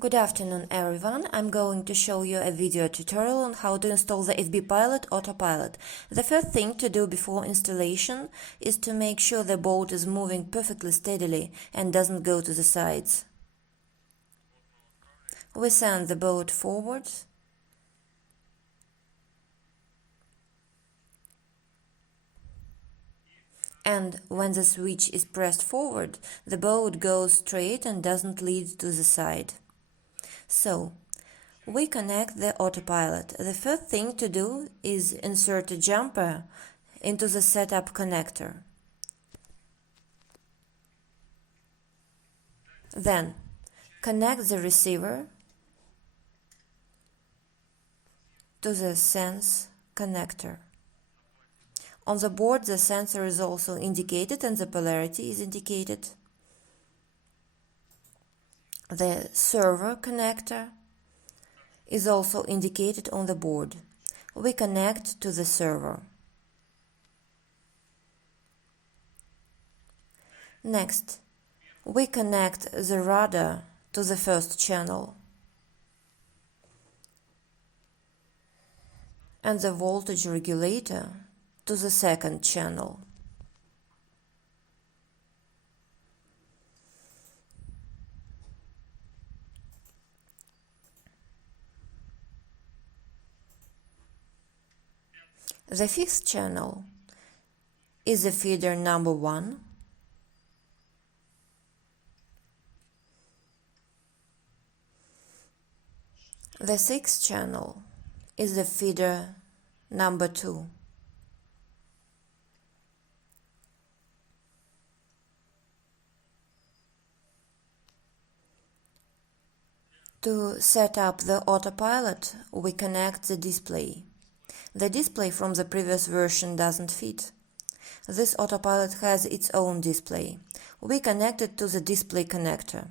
Good afternoon everyone, I'm going to show you a video tutorial on how to install the FB-Pilot Autopilot. The first thing to do before installation is to make sure the boat is moving perfectly steadily and doesn't go to the sides. We send the boat forward and when the switch is pressed forward, the boat goes straight and doesn't lead to the side. So, we connect the autopilot. The first thing to do is insert a jumper into the setup connector. Then, connect the receiver to the sense connector. On the board, the sensor is also indicated and the polarity is indicated. The server connector is also indicated on the board. We connect to the server. Next, we connect the rudder to the first channel and the voltage regulator to the second channel. The fifth channel is the feeder number 1. The sixth channel is the feeder number 2. To set up the autopilot, we connect the display. The display from the previous version doesn't fit. This autopilot has its own display. We connect it to the display connector.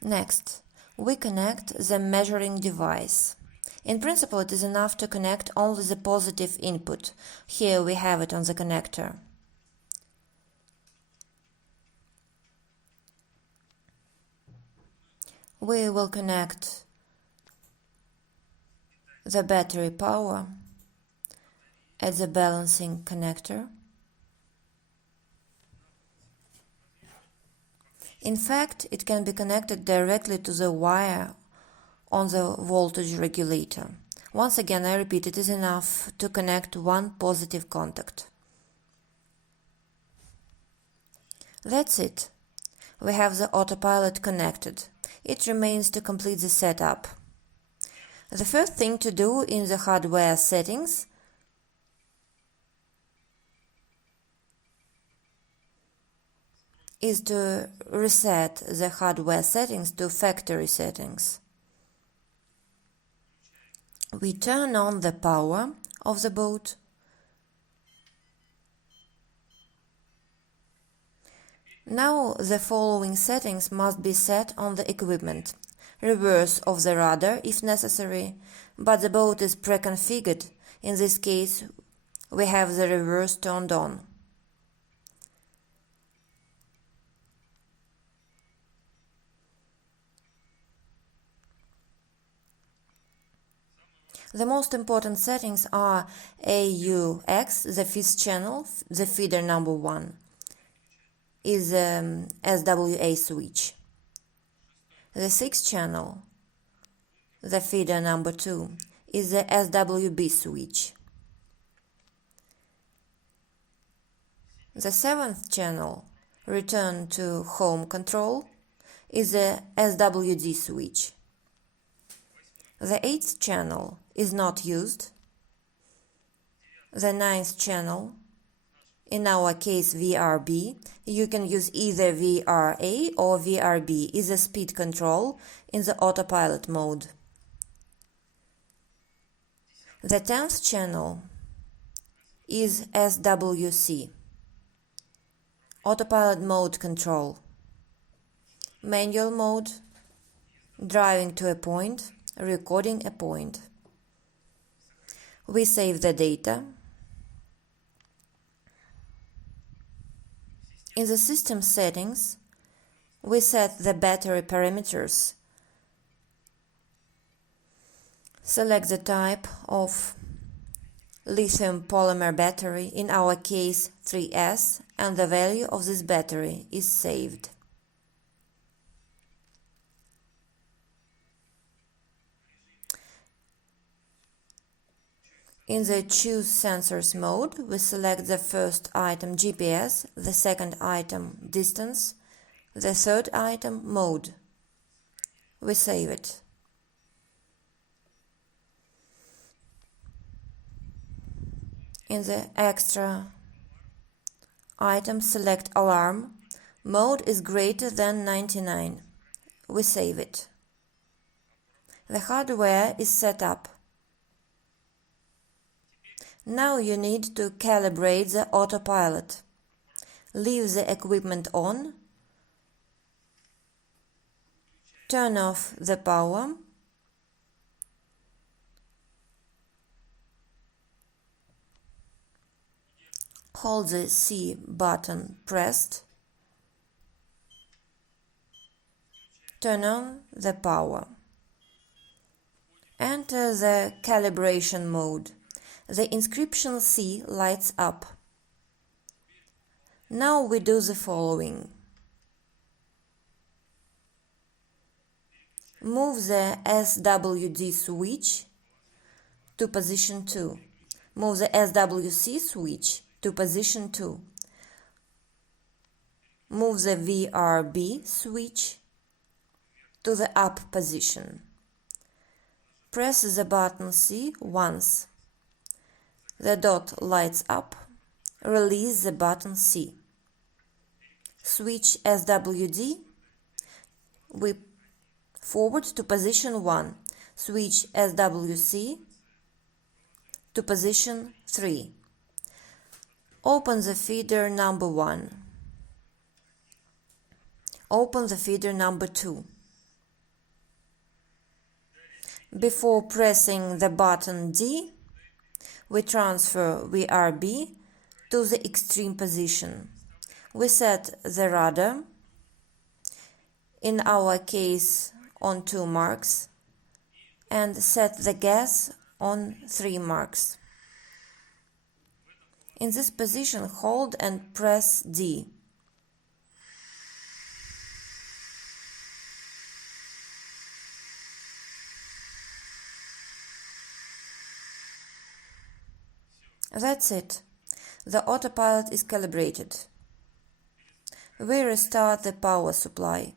Next, we connect the measuring device. In principle, it is enough to connect only the positive input. Here we have it on the connector. We will connect the battery power at the balancing connector. In fact, it can be connected directly to the wire on the voltage regulator. Once again, I repeat, it is enough to connect one positive contact. That's it. We have the autopilot connected. It remains to complete the setup. The first thing to do in the hardware settings is to reset the hardware settings to factory settings. We turn on the power of the boat. Now the following settings must be set on the equipment. Reverse of the rudder if necessary, but the boat is pre-configured. In this case, we have the reverse turned on. The most important settings are AUX, the fifth channel, the feeder number 1, is SWA switch. The sixth channel, the feeder number 2, is the SWB switch. The seventh channel, return to home control, is the SWD switch. The eighth channel is not used. The ninth channel, in our case VRB, you can use either VRA or VRB, is a speed control in the autopilot mode. The 10th channel is SWC, autopilot mode control. Manual mode, driving to a point, recording a point. We save the data In the system settings, we set the battery parameters. Select the type of lithium polymer battery, in our case 3S, and the value of this battery is saved. In the Choose Sensors mode, we select the first item GPS, the second item distance, the third item mode. We save it. In the extra item, select Alarm. Mode is greater than 99. We save it. The hardware is set up. Now you need to calibrate the autopilot. Leave the equipment on. Turn off the power. Hold the C button pressed. Turn on the power. Enter the calibration mode. The inscription C lights up. Now we do the following. Move the SWD switch to position 2. Move the SWC switch to position 2. Move the VRB switch to the up position. Press the button C once. The dot lights up. Release the button C. Switch SWD forward to position 1. Switch SWC to position 3. Open the feeder number 1. Open the feeder number 2. Before pressing the button D, we transfer VRB to the extreme position. We set the rudder, in our case on 2 marks, and set the gas on 3 marks. In this position, hold and press D. That's it. The autopilot is calibrated. We restart the power supply.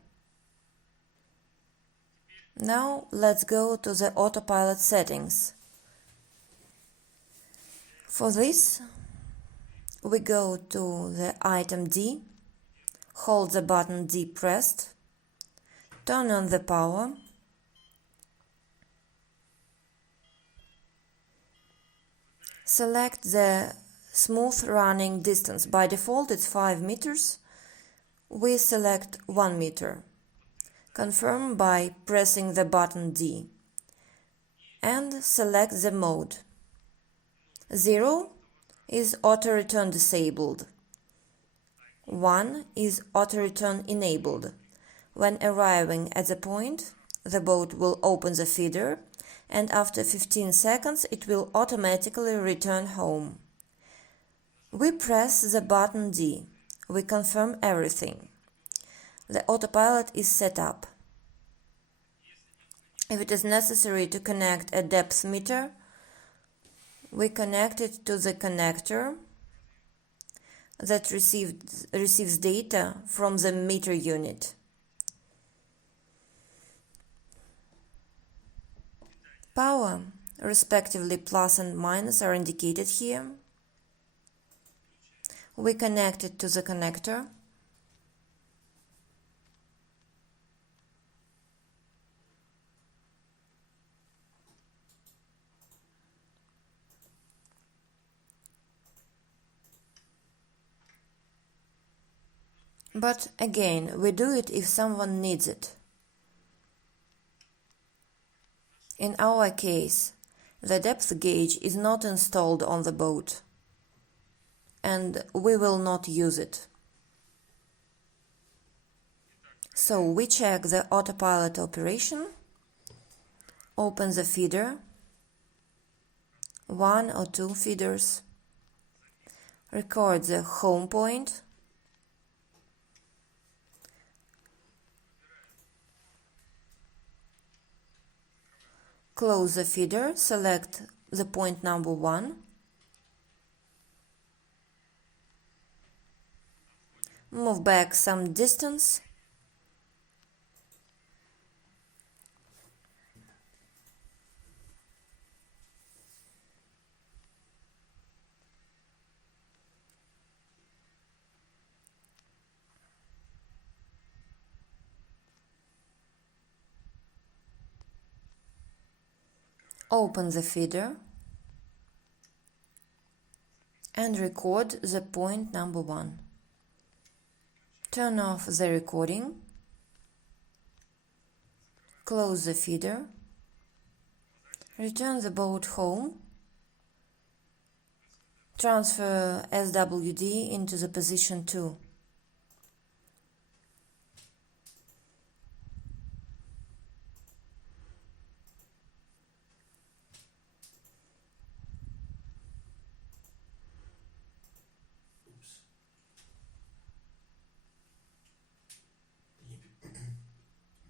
Now let's go to the autopilot settings. For this, we go to the item D, hold the button D pressed, turn on the power, select the smooth running distance. By default it's 5 meters. We select 1 meter. Confirm by pressing the button D and select the mode. 0 is auto return disabled. 1 is auto return enabled. When arriving at the point, the boat will open the feeder, and after 15 seconds it will automatically return home. We press the button D. We confirm everything. The autopilot is set up. If it is necessary to connect a depth meter, we connect it to the connector that receives data from the meter unit. Power, respectively plus and minus, are indicated here. We connect it to the connector. But again, we do it if someone needs it. In our case, the depth gauge is not installed on the boat, and we will not use it. So we check the autopilot operation, open the feeder, 1 or 2 feeders, record the home point, close the feeder, select the point number 1, move back some distance, open the feeder and record the point number 1. Turn off the recording, close the feeder, return the boat home, transfer SWD into the position 2.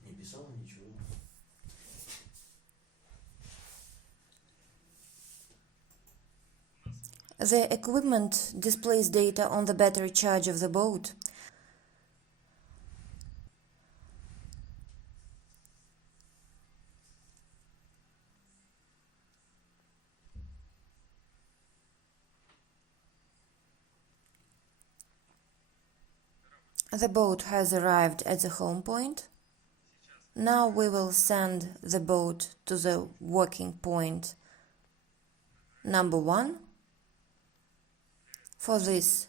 Не писала ничего. The equipment displays data on the battery charge of the boat. The boat has arrived at the home point. Now we will send the boat to the working point number 1. For this,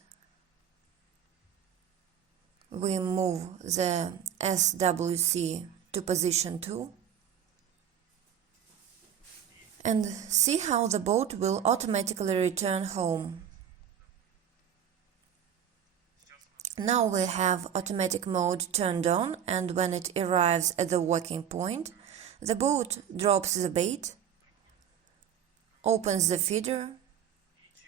we move the SWC to position 2 and see how the boat will automatically return home. Now we have automatic mode turned on, and when it arrives at the working point, the boat drops the bait, opens the feeder,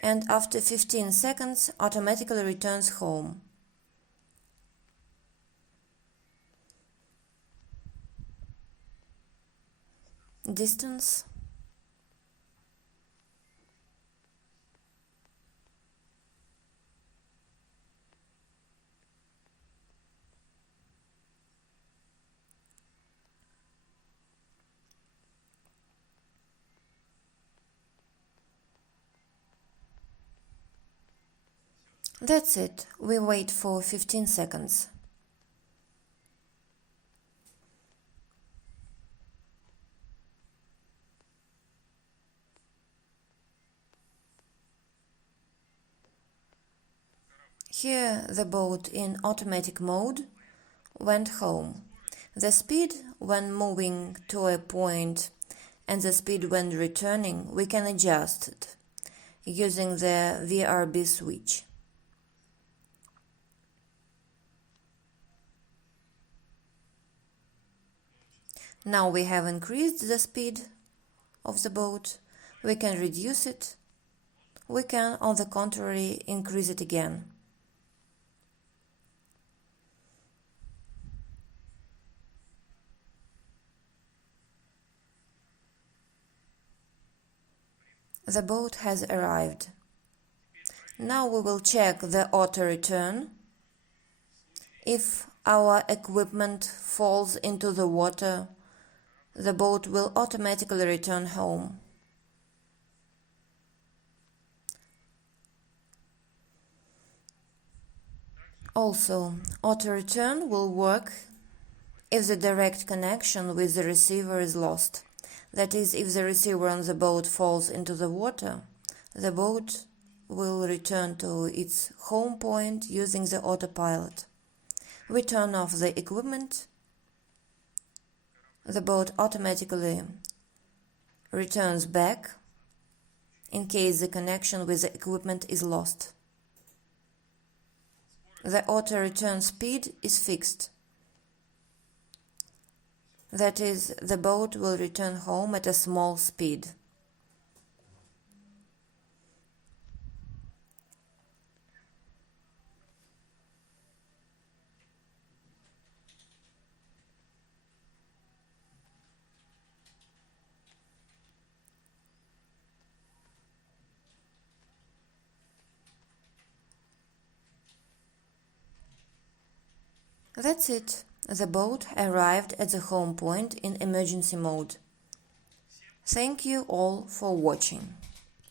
and after 15 seconds automatically returns home. Distance, that's it. We wait for 15 seconds. Here the boat in automatic mode went home. The speed when moving to a point and the speed when returning we can adjust it using the VRB switch. Now we have increased the speed of the boat. We can reduce it. We can, on the contrary, increase it again. The boat has arrived. Now we will check the auto return. If our equipment falls into the water, the boat will automatically return home. Also, auto return will work if the direct connection with the receiver is lost. That is, if the receiver on the boat falls into the water, the boat will return to its home point using the autopilot. We turn off the equipment. The boat automatically returns back in case the connection with the equipment is lost. The auto return speed is fixed. That is, the boat will return home at a small speed. That's it. The boat arrived at the home point in emergency mode. Thank you all for watching.